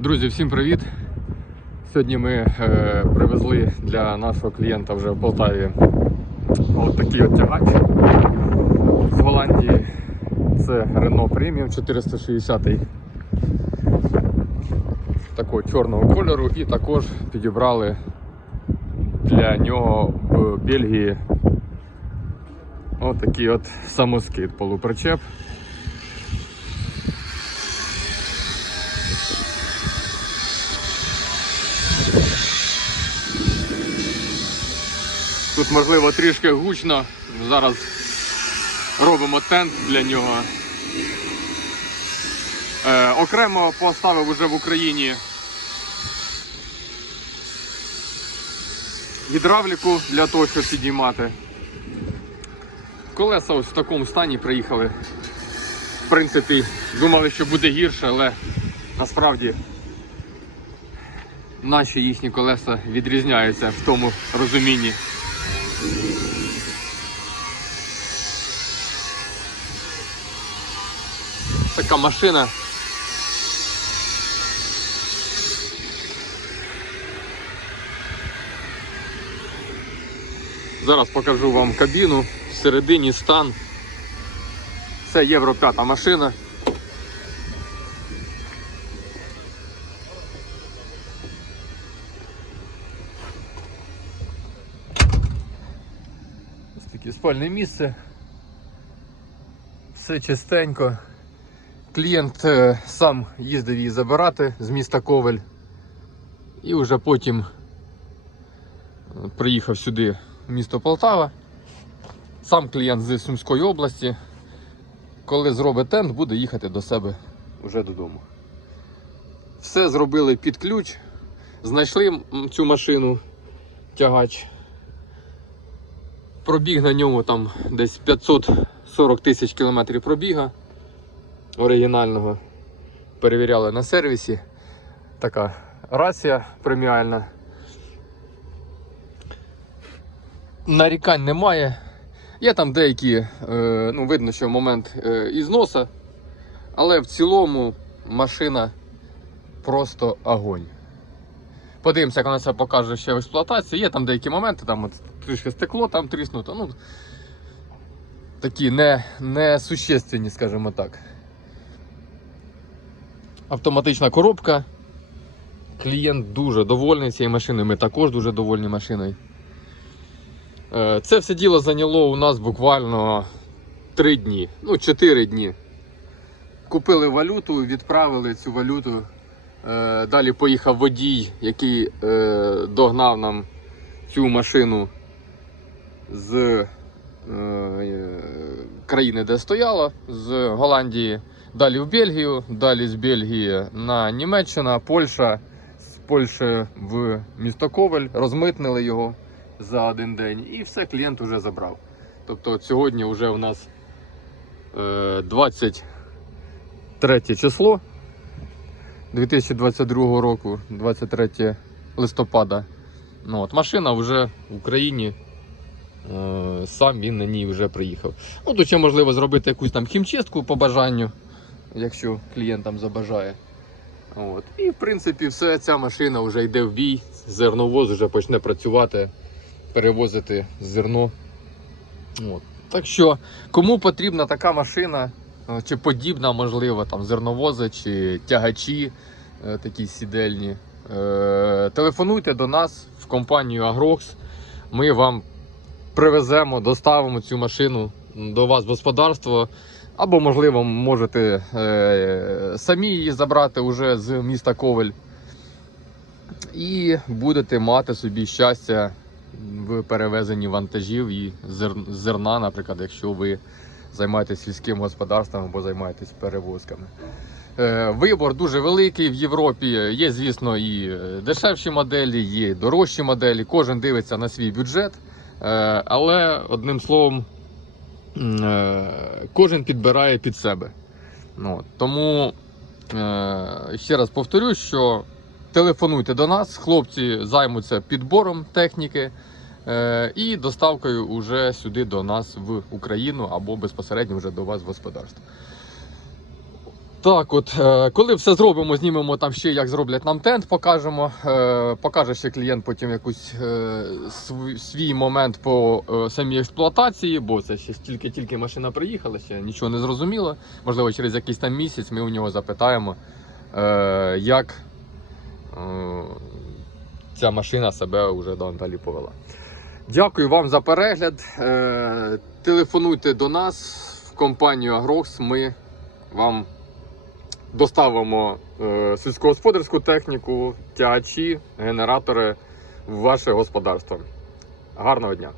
Друзі, всім привіт! Сьогодні ми е, привезли для нашого клієнта вже в Полтаві от такий от тягач з Голландії. Це Renault Premium 460 такого чорного кольору і також підібрали для нього в Бельгії отакий от самоскид полупричеп. Тут можливо трішки гучно. Зараз робимо тент для нього. Е, окремо поставив уже в Україні гідравліку для того, щоб підіймати. Колеса ось в такому стані приїхали. В принципі, думали, що буде гірше, але насправді наші їхні колеса відрізняються в тому розумінні. Така машина. Зараз покажу вам кабіну, всередині стан. Це Євро 5 машина. Таке спальне місце. Все чистенько. Клієнт е, сам їздив її забирати з міста Ковель. І вже потім е, приїхав сюди в місто Полтава. Сам клієнт з Сумської області. Коли зробить тент, буде їхати до себе вже додому. Все зробили під ключ. Знайшли цю машину тягач. Пробіг на ньому там десь 540 тисяч кілометрів пробіга оригінального. Перевіряли на сервісі. Така рація преміальна. Нарікань немає. Є там деякі, е, ну, видно, що момент е, ізноса, але в цілому машина просто огонь. Подивимося, як вона себе покаже ще в експлуатації. Є там деякі моменти, там от трішки стекло там тріснуто. Ну, такі не, не скажімо так. Автоматична коробка. Клієнт дуже довольний цією машиною. Ми також дуже довольні машиною. Е, Це все діло зайняло у нас буквально 3 дні, ну 4 дні. Купили валюту, відправили цю валюту. Е, Далі поїхав водій, який е, догнав нам цю машину з е, країни, де стояла, з Голландії. Далі в Бельгію, далі з Бельгії на Німеччина, Польща, з Польщі в місто Ковель, розмитнили його за один день і все, клієнт вже забрав. Тобто сьогодні вже у нас е, 23 число 2022 року, 23 листопада. Ну, от, Машина вже в Україні. Е, Сам він на ній вже приїхав. Ну, тут ще можливо зробити якусь там хімчистку по бажанню, якщо клієнт там забажає. От. І в принципі все, ця машина вже йде в бій, зерновоз вже почне працювати, перевозити зерно. От. Так що, кому потрібна така машина, чи подібна, можливо, там зерновози, чи тягачі е, такі сідельні, е, телефонуйте до нас в компанію Agrox. Ми вам привеземо, доставимо цю машину до вас в господарство. Або, можливо, можете е, самі її забрати уже з міста Ковель. І будете мати собі щастя в перевезенні вантажів і зерна, наприклад, якщо ви займаєтесь сільським господарством або займаєтесь перевозками. Е, Вибор дуже великий в Європі. Є, звісно, і е, дешевші моделі, є і дорожчі моделі. Кожен дивиться на свій бюджет. Е, Але одним словом, кожен підбирає під себе. Ну, тому ще раз повторюю, що телефонуйте до нас, хлопці займуться підбором техніки і доставкою уже сюди до нас в Україну або безпосередньо вже до вас в господарство. Так, от, е, коли все зробимо, знімемо там ще, як зроблять нам тент, покажемо. Е, покаже ще клієнт потім якийсь е, свій, момент по е, самій експлуатації, бо це ще тільки-тільки машина приїхала, ще нічого не зрозуміло. Можливо, через якийсь там місяць ми у нього запитаємо, е, як е, ця машина себе вже далі повела. Дякую вам за перегляд. Е, телефонуйте до нас в компанію Агрокс. Ми вам доставимо е, сільськогосподарську техніку, тягачі, генератори в ваше господарство. Гарного дня!